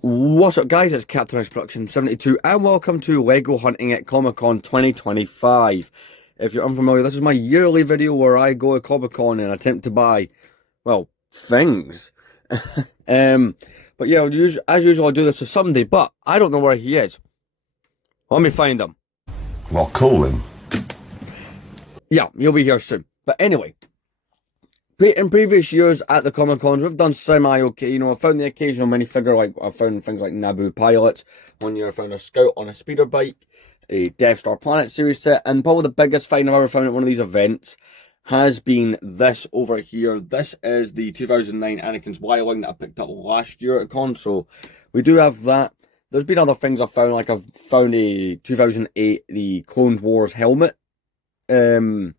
What's up, guys? It's Captain Ice Production 72, and welcome to Lego Hunting at Comicon 2025. If you're unfamiliar, this is my yearly video where I go to Comicon and attempt to buy, well, things. But yeah, as usual, I do this with somebody, but I don't know where he is. Let me find him. Well, call him. Yeah, he'll be here soon. But anyway, in previous years at the Comic Cons, we've done semi-okay. You know, I found the occasional minifigure, like I found things like Naboo pilots. One year I found a Scout on a speeder bike, a Death Star Planet series set, and probably the biggest find I've ever found at one of these events has been this over here. This is the 2009 Anakin's Y-Wing that I picked up last year at Con, so we do have that. There's been other things I've found, like I've found a 2008, the Clone Wars helmet. You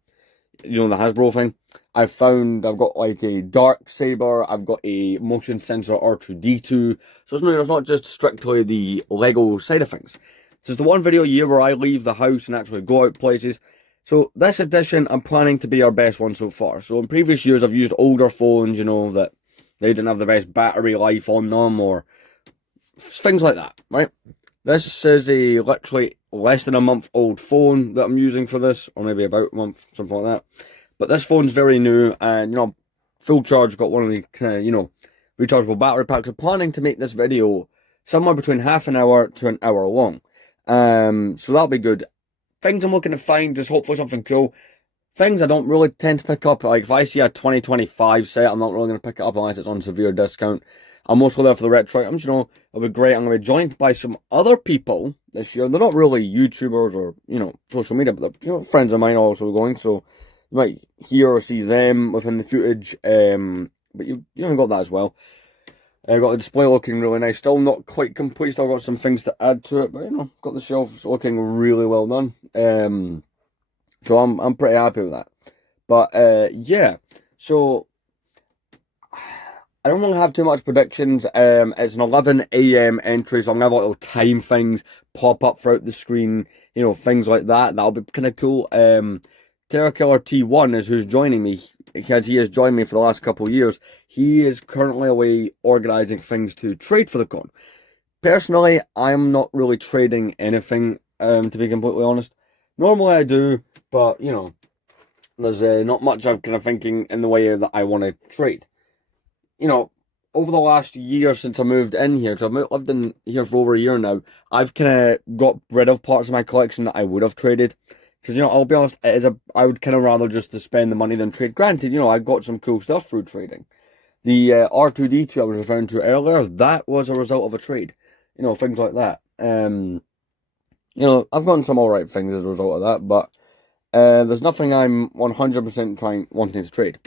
know, the Hasbro thing. I've got like a dark saber, I've got a motion sensor R2-D2. So it's not just strictly the Lego side of things. This is the one video a year where I leave the house and actually go out places. So this edition, I'm planning to be our best one so far. So in previous years, I've used older phones, you know, that they didn't have the best battery life on them or things like that, right? This is a literally less than a month old phone that I'm using for this, or maybe about a month, something like that. But this phone's very new, and, you know, full charge, got one of the kind of, you know, rechargeable battery packs. I'm planning to make this video somewhere between half an hour to an hour long. So that'll be good. Things I'm looking to find, just hopefully something cool. Things I don't really tend to pick up, like if I see a 2025 set, I'm not really going to pick it up unless it's on severe discount. I'm mostly there for the retro items, you know, it'll be great. I'm going to be joined by some other people this year. They're not really YouTubers or, you know, social media, but they're, you know, friends of mine are also going, so you might hear or see them within the footage, but you haven't got that as well. I've got the display looking really nice, still not quite complete, still got some things to add to it, but, you know, got the shelves looking really well done. So I'm pretty happy with that. But, yeah, so I don't really have too much predictions. It's an 11 AM entry, so I'm going to have little time things pop up throughout the screen, you know, things like that. That'll be kind of cool. Terror Killer T1 is who's joining me, because he has joined me for the last couple of years. He is currently away organising things to trade for the con. Personally, I'm not really trading anything, to be completely honest. Normally I do, but, you know, there's not much I'm kind of thinking in the way that I want to trade. You know, over the last year since I moved in here, because I've lived in here for over a year now, I've kind of got rid of parts of my collection that I would have traded. Because, you know, I'll be honest, I would kind of rather just to spend the money than trade. Granted, you know, I got some cool stuff through trading. The R2-D2 I was referring to earlier, that was a result of a trade. You know, things like that. You know, I've gotten some alright things as a result of that, but there's nothing I'm 100% wanting to trade.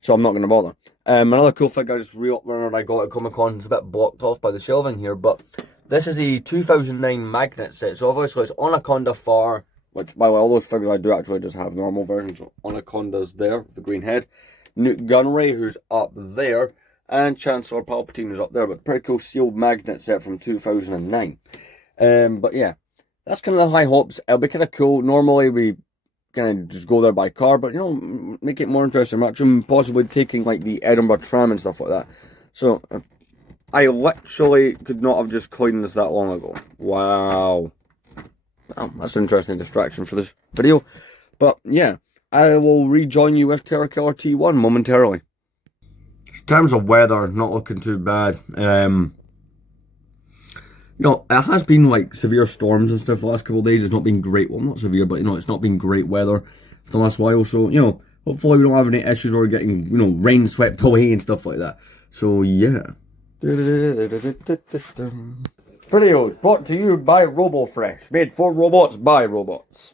So I'm not going to bother. Another cool thing I just remembered I got at Comicon, it's a bit blocked off by the shelving here, but this is a 2009 magnet set. So obviously it's Anaconda Far, which, by the way, all those figures I do actually just have normal versions. So Anaconda's there, the green head. Newt Gunray, who's up there. And Chancellor Palpatine is up there. But pretty cool sealed magnet set from 2009. But yeah, that's kind of the high hopes. It'll be kind of cool. Normally we kind of just go there by car. But, you know, make it more interesting. Actually, possibly taking, like, the Edinburgh tram and stuff like that. So, I literally could not have just coined this that long ago. Wow. Oh, that's an interesting distraction for this video. But yeah, I will rejoin you with Terror Killer T1 momentarily. In terms of weather, not looking too bad. You know, it has been like severe storms and stuff the last couple of days. It's not been great. Well, not severe, but, you know, it's not been great weather for the last while. So, you know, hopefully we don't have any issues where we're getting, you know, rain swept away and stuff like that. So yeah. Videos brought to you by RoboFresh, made for robots by robots.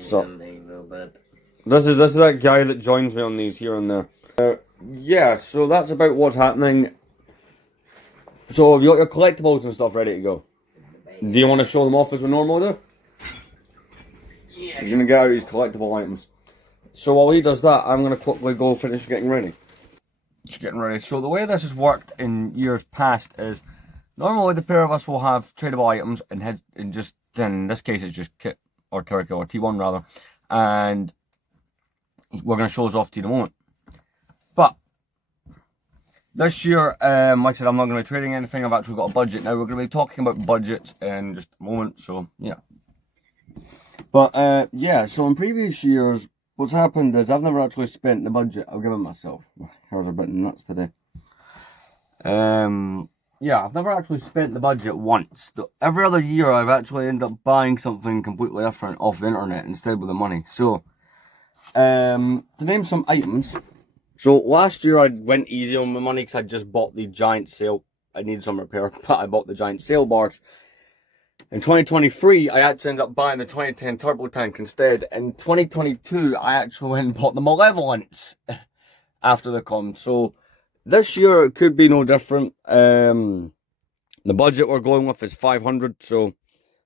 So this is that guy that joins me on these here and there. Yeah, so that's about what's happening. So have you got your collectibles and stuff ready to go? Do you want to show them off as we normally do? Yeah. He's gonna get out his collectible items. So while he does that, I'm gonna quickly go finish getting ready. Just getting ready. So the way this has worked in years past is, normally the pair of us will have tradable items, and in this case it's just Kit or Terror Killer T1 rather, and we're going to show those off to you in a moment. But This year, like I said, I'm not going to be trading anything. I've actually got a budget now. We're going to be talking about budgets in just a moment. So yeah. But yeah. So in previous years, what's happened is I've never actually spent the budget I've given myself. Hairs a bit nuts today. Yeah, I've never actually spent the budget once. Every other year, I've actually ended up buying something completely different off the internet instead with the money. So, to name some items. So last year I went easy on my money because I just bought the giant sail. I needed some repair, but I bought the giant sail barge. In 2023, I actually ended up buying the 2010 turbo tank instead. In 2022, I actually went and bought the Malevolence after the con. So this year it could be no different. The budget we're going with is 500. So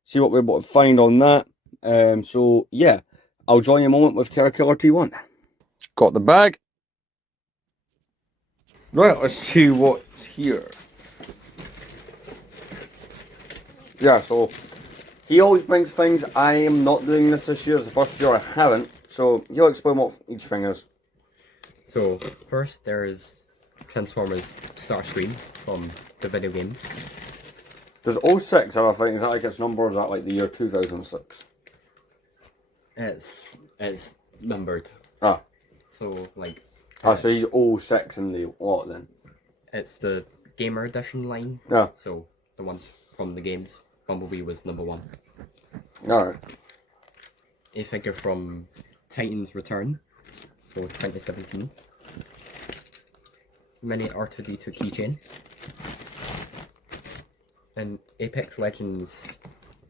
see what we're able to find on that. So yeah, I'll join you a moment with Terra Killer T1. Got the bag. Right, let's see what's here. Yeah, so he always brings things. I am not doing this year. It's the first year I haven't. So he'll explain what each thing is. So first there is Transformers Starscream from the video games. There's 06, I think. Is that like its number, or is that like the year 2006? It's numbered. Ah. So like. So he's 06 in the lot then. It's the Gamer Edition line. Yeah. So the ones from the games. Bumblebee was number 1. Alright. A figure from Titan's Return. So 2017. Mini R2D2 keychain. And Apex Legends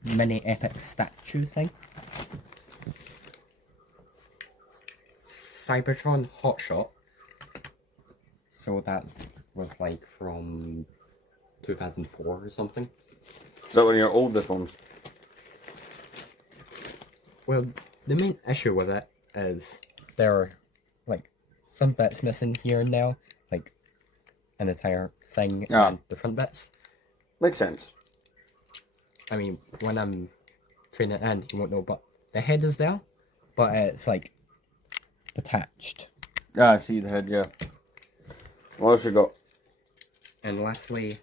mini epic statue thing. Cybertron Hotshot. So that was like from 2004 or something. Is that one of your oldest ones? Well, the main issue with it is there are like some bits missing here and there, like an entire thing and the front bits. Makes sense. I mean, when I'm training in, you won't know, but the head is there, but it's like attached. Yeah, I see the head, yeah. What else you got? And lastly,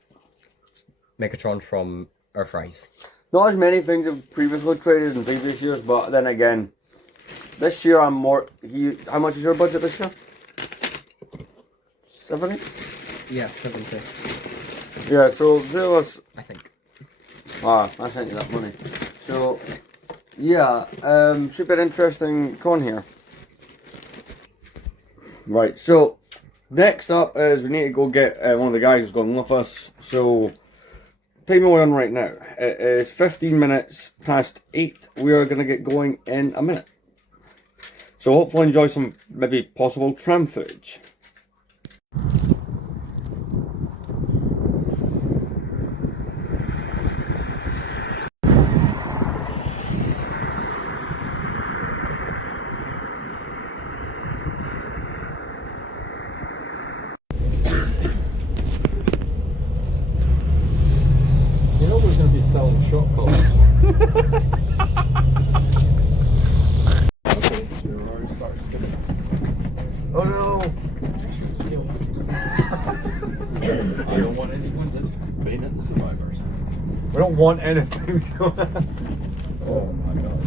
Megatron from Earthrise. Not as many things have previously traded in previous years, but then again, this year I'm more. How much is your budget this year? 70? Yeah, 70. Yeah, so there was. I think. Ah, I sent you that money. So, yeah, super interesting con here. Right, so next up is we need to go get one of the guys who's going with us. So, time we're on right now. It is 15 minutes past 8. We are going to get going in a minute. So hopefully enjoy some maybe possible tram footage. You know we're going to be selling shot collars. Okay, you're already starting skipping. Oh no! I don't want anyone just being at the survivors. We don't want anything. Oh my god.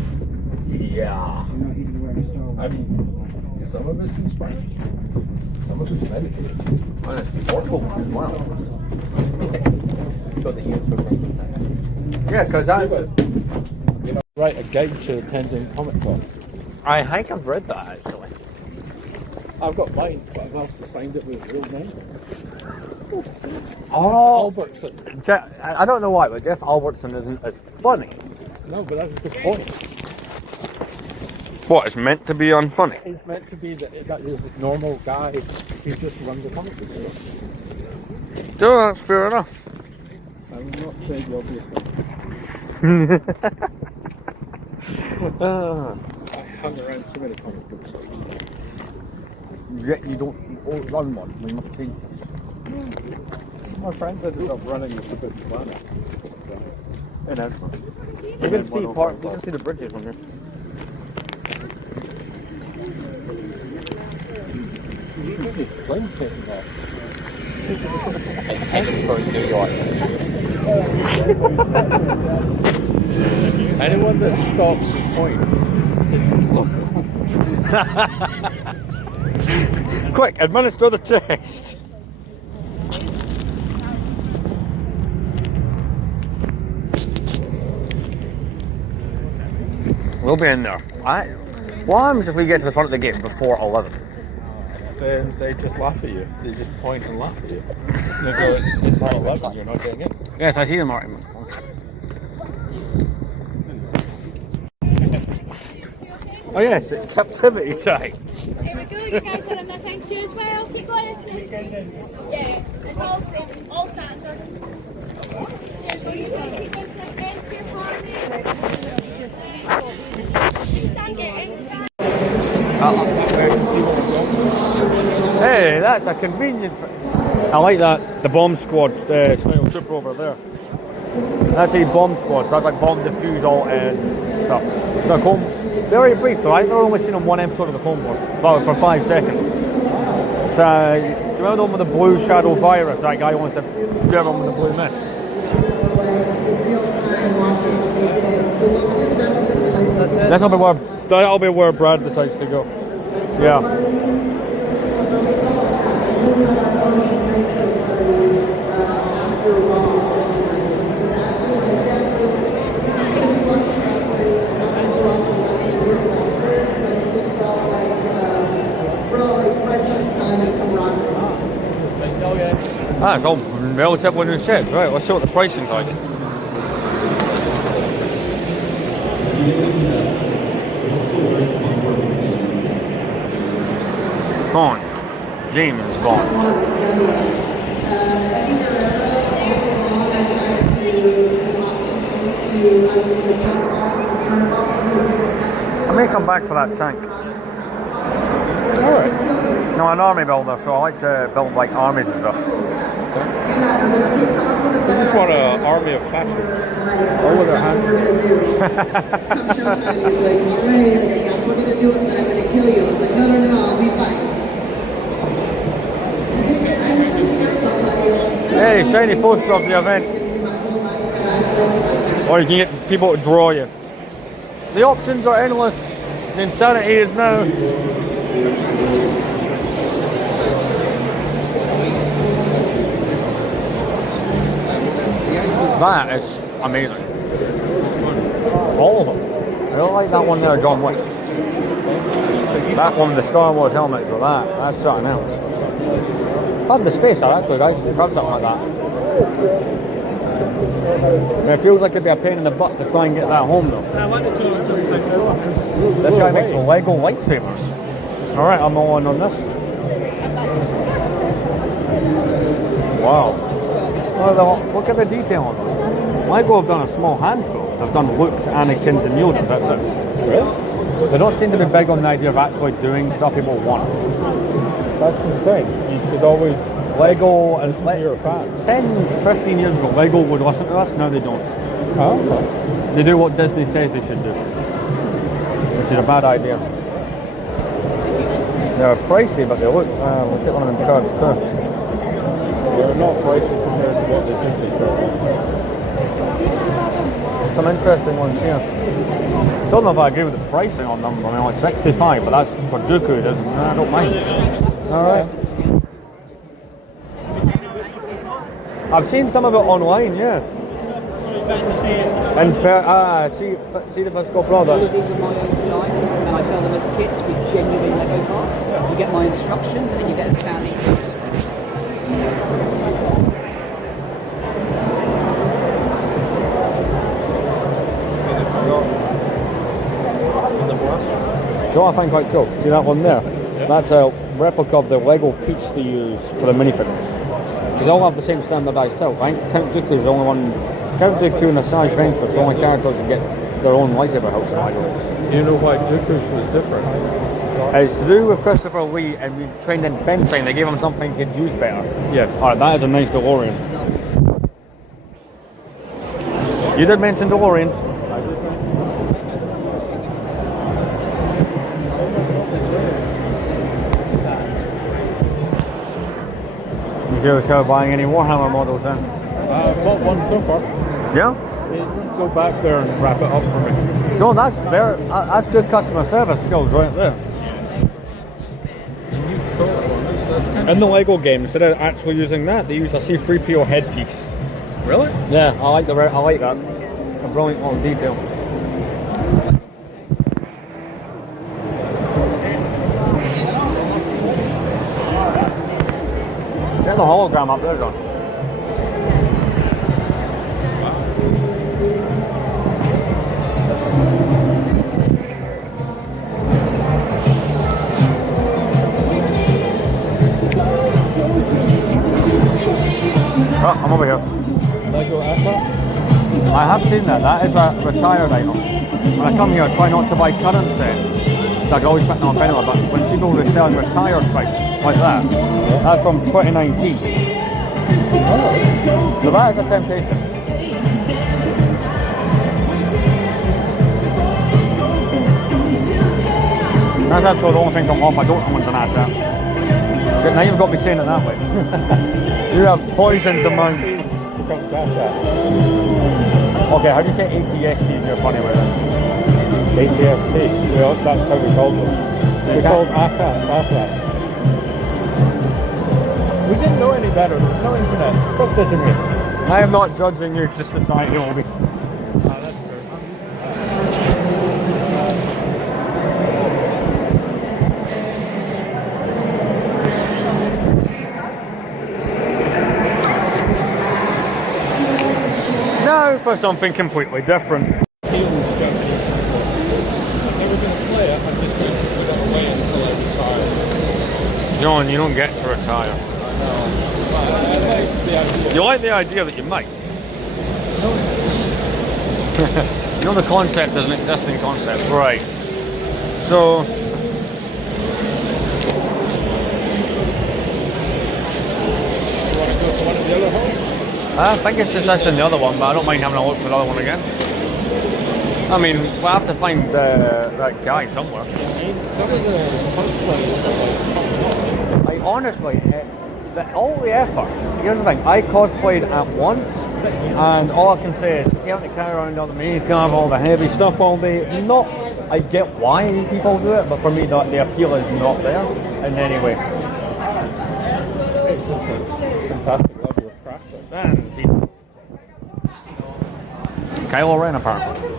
Yeah. I mean, some of it's inspired. Some of it's medicated. And it's portable as well. Got the ear for Yeah, because that's. You know, write a guide to attending Comicon. I think I've read that actually. I've got mine, but I've also signed it with real name. Oh, Albertson. I don't know why, but Jeff Albertson isn't as funny. No, but that's the point. What, it's meant to be unfunny? It's meant to be that this normal guy who just runs a comic book store. No, that's fair enough. I'm not saying the obvious thing. I hung around too many comic book stores. Yet you don't run one. I mean, My friends ended up running the Forbidden Planet. in Edinburgh. You can see part. You can see the bridges from here. Planes taking off. It's headed for New York. Anyone that stops and points is local. Quick, administer the test. We'll be in there. What happens if we get to the front of the gate before 11? Then they just laugh at you. They just point and laugh at you. They go, it's not 11, you're not getting in. Yes, I see them, Martin. Oh yes, it's captivity time. Here we go, you guys are in this in queue as well. Keep going. Yeah, it's all same, all standard. Here we go, you guys keep going to the end queue for me. Stand getting. Hey, that's a convenience. I like that. The bomb squad, Snidel Trooper over there. That's a bomb squad, so that's like bomb defuse all and stuff. So very brief though, I've only seen on one episode of the Clone Wars, but for 5 seconds. So, you remember the one with the blue shadow virus? That guy wants to do everyone with the blue mist. That'll be where Brad decides to go. Yeah. It's all relatively new sets, right? Let's see what the pricing's like. Bond. James Bond. I may come back for that tank. Alright. No, I'm an army builder, so I like to build like armies and stuff. They just want an army of fascists. All with their hands. Come showtime, he's like, alright, I guess we're gonna do it, but I'm gonna kill you. I was like, no, I'll be fine. Hey, shiny poster of the event. Or you can get people to draw you. The options are endless. The insanity is now. That is amazing. All of them. I don't like that one there, John Wick. That one with the Star Wars helmets or that's something else. I've had the space out actually, guys. I've had something like that. And it feels like it'd be a pain in the butt to try and get that home though. This guy makes Lego lightsabers. Alright, I'm all in on this. Wow. Look at the detail on them. Lego have done a small handful. They've done Luke's, Anakin's and Yoda's, that's it. Really? They don't seem to be big on the idea of actually doing stuff people want. That's insane. You should always Lego and listen to your fans. 10, 15 years ago, Lego would listen to us, now they don't. Oh, They do what Disney says they should do, which is a bad idea. They're pricey, but they look. We'll take one of them cards too. they're not pricey compared to what they think they should. Some interesting ones here. Don't know if I agree with the pricing on them. I mean, like 65, but that's for Dooku's. I don't mind. All right. I've seen some of it online, yeah. And see the physical All of product. these are my own designs, and I sell them as kits with genuine Lego parts. You get my instructions, and you get a scanning. So I find quite cool. See that one there? Yeah. That's a replica of the Lego piece they use for the minifigures. Because they all have the same standardised tilt, right? Count Dooku's the only one. Count Dooku and Asajj Ventress, the only characters that get their own lightsaber hilts in Lego. Do you know why Dooku's was different? It's to do with Christopher Lee, and we trained in fencing. They gave him something he could use better. Yes. Alright, that is a nice DeLorean. You did mention DeLoreans. you yourself buying any Warhammer models then? I've bought one so far. Yeah? Go back there and wrap it up for me. John, that's good customer service skills right there. In the Lego game, instead of actually using that, they use a C-3PO headpiece. Really? Yeah, I like that. It's a brilliant little detail. Check the hologram up there, John. Oh, I'm over here. Lego Asset? I have seen that. That is a retired item. When I come here, I try not to buy current sets. So I can always pick them up anyway. But when people were selling retired things like that, that's from 2019. So that is a temptation. That's actually the only thing from off I don't own an AT-AT. Now you've got me saying it that way. You have poisoned the mind. Becomes Asset. Okay, how do you say ATST if you're funny with it? ATST. Well, that's how we called them. We called ATATs ATATs. We didn't know any better. There's no internet. Stop judging me. I am not judging you, just society will be. That's true. Now for something completely different. I'm never going to play it. I'm just going to put it away until I retire. John, you don't get to retire. I know. But I like the idea. You like the idea that you might. You know the concept is an existing concept. Right. So You want to go to one of the other homes? I think it's just this and the other one, but I don't mind having a look for the other one again. I mean, we'll have to find that guy somewhere. Some of the cosplays are like, Honestly, all the effort. Here's the thing: I cosplayed at once, and all I can say is, see how to carry around all the makeup, all the heavy stuff all day. Not, I get why people do it, but for me, the appeal is not there in any way. it's just a fantastic level of practice. And people. Kylo Ren, apparently.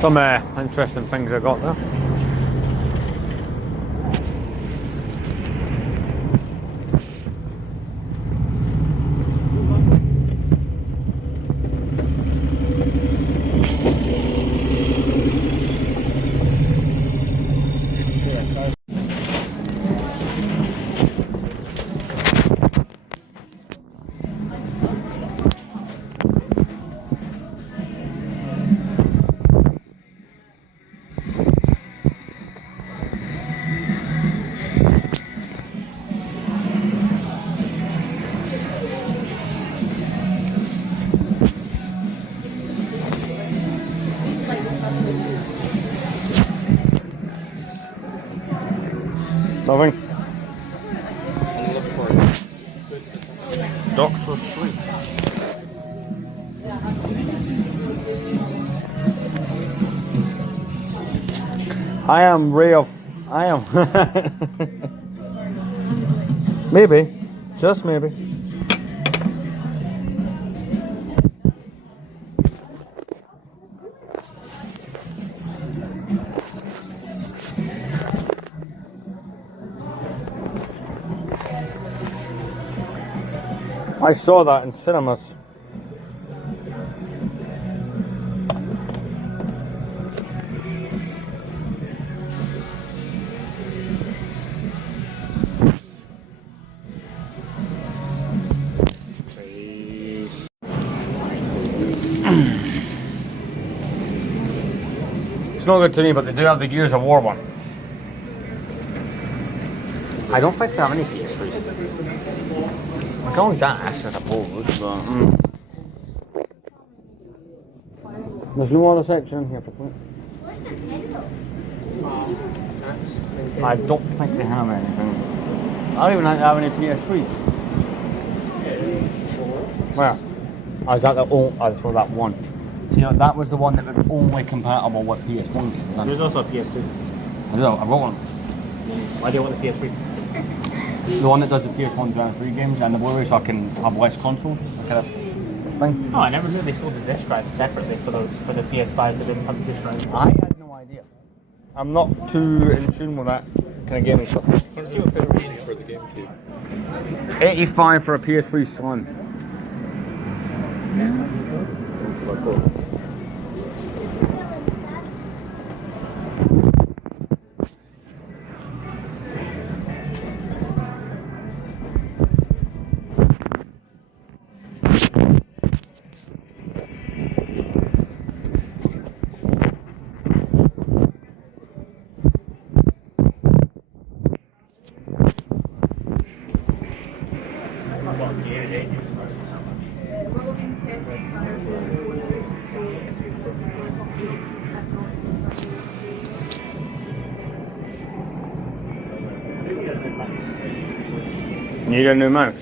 Some interesting things I got there. Nothing. Doctor Sleep. I am maybe, just maybe. I saw that in cinemas. It's not good to me, but they do have the Gears of War one. I don't think they have any PS3s. I can always ask, I suppose, but... There's no other section in here for point. I don't think they have anything. I don't even think they have any PS3s. Where? Oh, is that the old? Oh, so that one. See, that was the one that was only compatible with PS1 games. There's also a PS2. I've got one. Why do you want the PS3? The one that does the PS1, 2 and 3 games and the Blu-ray, so I can have less consoles. That kind of thing. Oh, I never knew they sold the disc drive separately for the PS5. They didn't have the disc drive. I had no idea. I'm not too in tune with that kind of gaming stuff. What's your favorite for the GameCube? 85 for a PS3 Slim. Need a new mouse?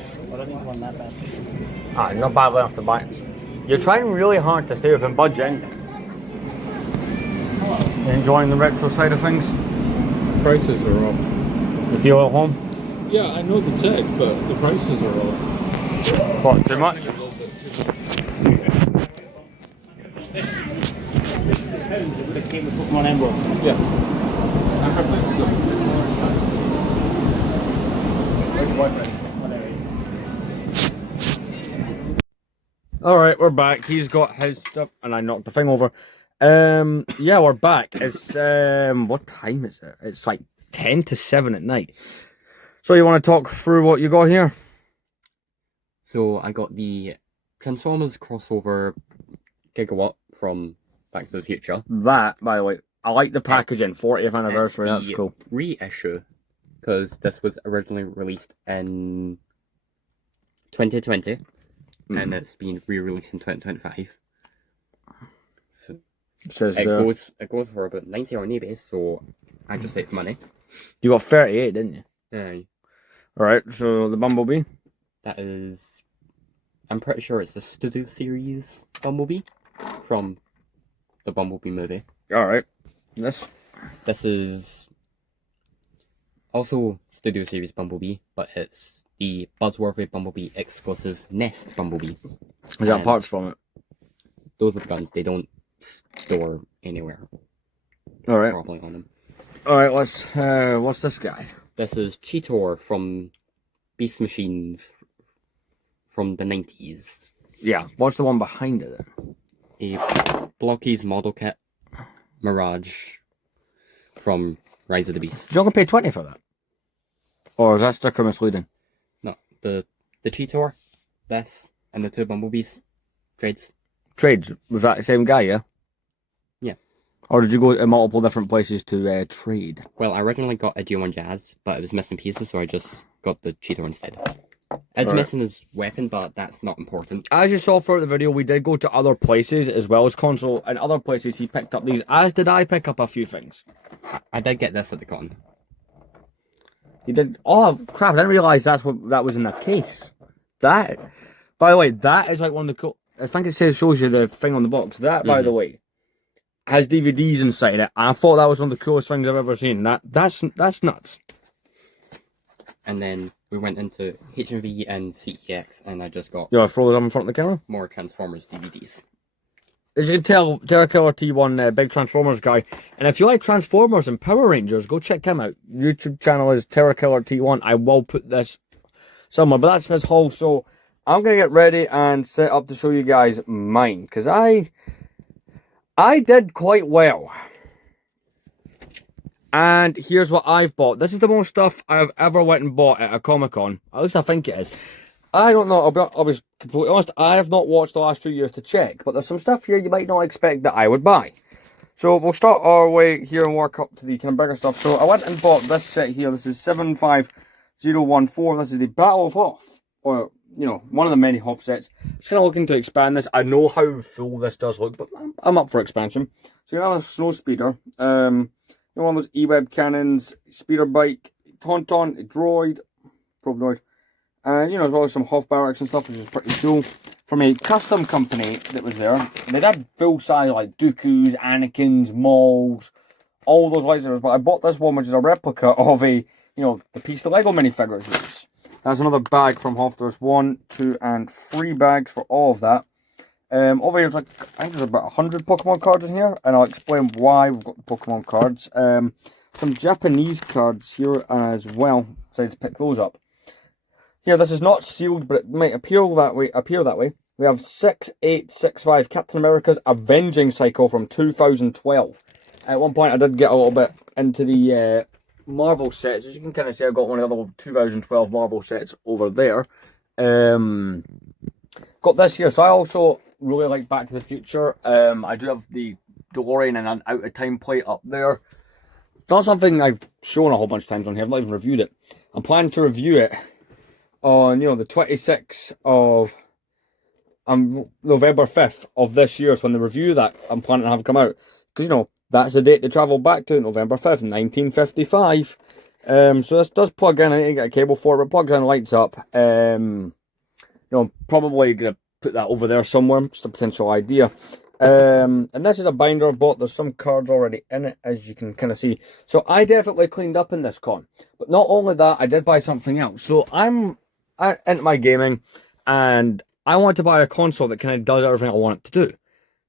Ah, not bad enough to buy. You're trying really hard to stay within budget. You enjoying the retro side of things? Prices are off. You feel at home? Yeah, I know the tech, but the prices are off. What, too much? A little bit too much. It came with Pokemon Emerald. Yeah. Alright, we're back. He's got his stuff and I knocked the thing over. Yeah, we're back. It's what time is it? It's like 10 to 7 at night. So you want to talk through what you got here? So I got the Transformers crossover Gigawatt from Back to the Future. That, by the way, I like the packaging. 40th anniversary, It's that's the cool. Reissue, because this was originally released in 2020, and it's been re-released in 2025. So It says it there. goes for about 90 on eBay, so I just saved money. You got 38, didn't you? Aye. Alright, so the Bumblebee. That is, I'm pretty sure it's the Studio Series Bumblebee from the Bumblebee movie. Alright. This. This is also Studio Series Bumblebee, but it's the Buzzworthy Bumblebee exclusive Nest Bumblebee. Is that And parts from it? Those are the guns, they don't store anywhere Alright. properly on them. Alright, let's, what's this guy? This is Cheetor from Beast Machines from the 90s. Yeah, what's the one behind it then? A Blockies model kit, Mirage from Rise of the Beast. Did you only pay 20 for that? Or is that sticker misleading? No, the Cheetor, this, and the two Bumblebees. Trades. Trades, was that the same guy, yeah? Yeah. Or did you go to multiple different places to trade? Well, I originally got a G1 Jazz, but it was missing pieces, so I just got the Cheetor instead. It's Alright. missing his weapon, but that's not important. As you saw throughout the video, we did go to other places as well as console, and other places he picked up these, as did I pick up a few things. I did get this at the con. He did. Oh crap! I didn't realize that was in the case. That, by the way, that is like one of the cool. I think it shows you the thing on the box. That, by the way, has DVDs inside it. I thought that was one of the coolest things I've ever seen. That's nuts. And then we went into HMV and CEX, and I just got You want to throw those up in front of the camera? more Transformers DVDs. As you can tell, Terra Killer T1, big Transformers guy. And if you like Transformers and Power Rangers, go check him out. YouTube channel is Terra Killer T1. I will put this somewhere, but that's his haul. So I'm going to get ready and set up to show you guys mine. Because I did quite well. And here's what I've bought. This is the most stuff I've ever went and bought at a Comicon. At least I think it is. I don't know, I'll be completely honest, I have not watched the last 2 years to check, but there's some stuff here you might not expect that I would buy. So we'll start our way here and work up to the kind of bigger stuff. So I went and bought this set here. This is 75014. This is the Battle of Hoth, or you know, one of the many Hoth sets. Just kind of looking to expand this. I know how full this does look, but I'm up for expansion. So you have a snow speeder, one of those E-web cannons, speeder bike, tauntaun, a droid, probe droid, and as well as some Hoth barracks and stuff, which is pretty cool. From a custom company that was there, they had full size like Dooku's, Anakin's, Mauls, all those lightsabers. But I bought this one, which is a replica of a the piece the Lego minifigures use. That's another bag from Hoth. There's 1, 2, and 3 bags for all of that. Over here's I think there's about 100 Pokemon cards in here, and I'll explain why we've got the Pokemon cards. Some Japanese cards here as well. Decided to pick those up. Here, this is not sealed, but it might appear that way. We have 6865 Captain America's Avenging Cycle from 2012. At one point, I did get a little bit into the Marvel sets. As you can kind of see, I've got one of the other 2012 Marvel sets over there. Got this here. So I also really like Back to the Future. I do have the DeLorean and an Out of Time plate up there. Not something I've shown a whole bunch of times on here. I've not even reviewed it. I'm planning to review it on the 26th of November 5th of this year. So when they review that, I'm planning to have come out, because that's the date they travel back to, November 5th, 1955. So this does plug in. I need to get a cable for it, but plugs in, lights up. I'm probably gonna put that over there somewhere. Just a potential idea. And this is a binder I bought. There's some cards already in it, as you can kind of see. So I definitely cleaned up in this con. But not only that, I did buy something else. So I'm into my gaming, and I want to buy a console that kind of does everything I want it to do.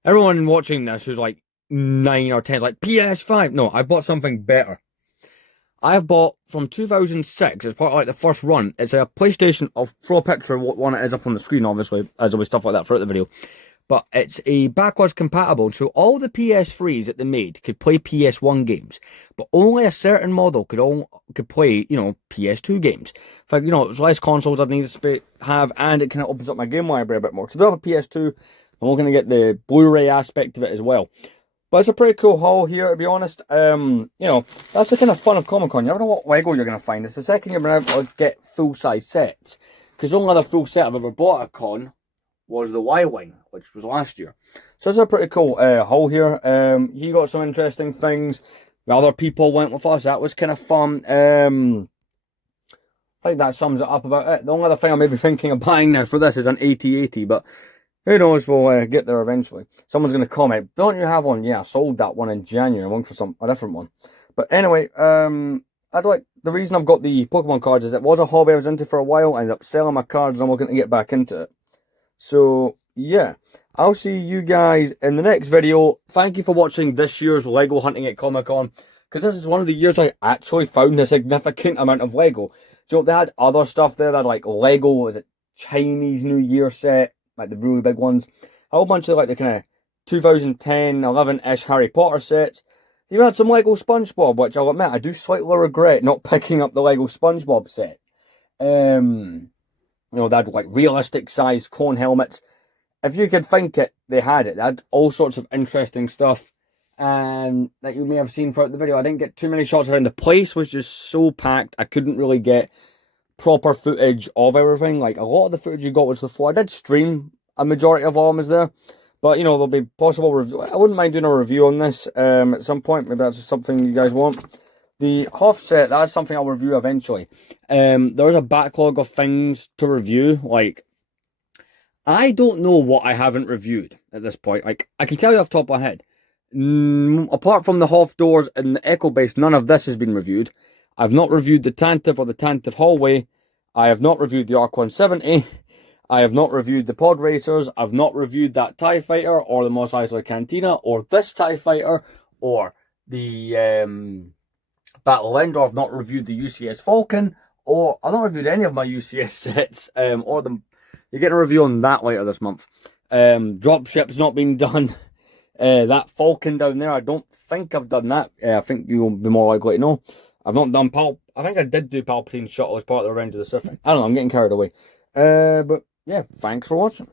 Everyone watching this who's like 9 or 10 is like, PS5. No, I bought something better. I've bought from 2006, it's part of like the first run. It's a PlayStation. I'll throw a picture of what one it is up on the screen, obviously, as always stuff like that throughout the video. But it's a backwards compatible, so all the PS3s that they made could play PS1 games, but only a certain model could play, PS2 games. In fact, there's less consoles I need to have, and it kind of opens up my game library a bit more. So I do have a PS2. I'm looking to get the Blu-ray aspect of it as well. But it's a pretty cool haul here, to be honest. That's the kind of fun of Comicon. You never know what Lego you're going to find. It's the second you've been able to get full-size sets, because the only other full set I've ever bought at a con was the Y-Wing, which was last year. So it's a pretty cool haul here. He got some interesting things. The other people went with us. That was kind of fun. I think that sums it up about it. The only other thing I may be thinking of buying now for this is an AT-80, but who knows, we'll get there eventually. Someone's going to comment, don't you have one? Yeah, I sold that one in January. I went for a different one. But anyway, the reason I've got the Pokemon cards is it was a hobby I was into for a while. I ended up selling my cards and I'm looking to get back into it. So, yeah, I'll see you guys in the next video. Thank you for watching this year's Lego Hunting at Comicon, because this is one of the years I actually found a significant amount of Lego. So they had other stuff there. They had like Lego, is it Chinese New Year set, like the really big ones. A whole bunch of like the kind of 2010, 11-ish Harry Potter sets. They even had some Lego SpongeBob, which I'll admit, I do slightly regret not picking up the Lego SpongeBob set. They had like realistic size clone helmets. If you could think it, they had it. They had all sorts of interesting stuff, and that you may have seen throughout the video. I didn't get too many shots around. The place was just so packed, I couldn't really get proper footage of everything. Like, a lot of the footage you got was the floor. I did stream a majority of all of them is there, but there'll be possible review. I wouldn't mind doing a review on this at some point. Maybe that's just something you guys want. The Hoth set, that's something I'll review eventually. There's a backlog of things to review. Like, I don't know what I haven't reviewed at this point. Like, I can tell you off the top of my head. Apart from the Hoth doors and the Echo Base, none of this has been reviewed. I've not reviewed the Tantive or the Tantive Hallway. I have not reviewed the Arc 170. I have not reviewed the Pod Racers. I've not reviewed that TIE Fighter or the Mos Eisley Cantina or this TIE Fighter or the Battle of Endor. I've not reviewed the UCS Falcon, or I've not reviewed any of my UCS sets, or the. You get a review on that later this month. Dropship's not been done. That Falcon down there, I don't think I've done that. I think you'll be more likely to know. I've not done I think I did do Palpatine's shuttle as part of the Revenge of the Sith. I don't know, I'm getting carried away. But yeah, thanks for watching.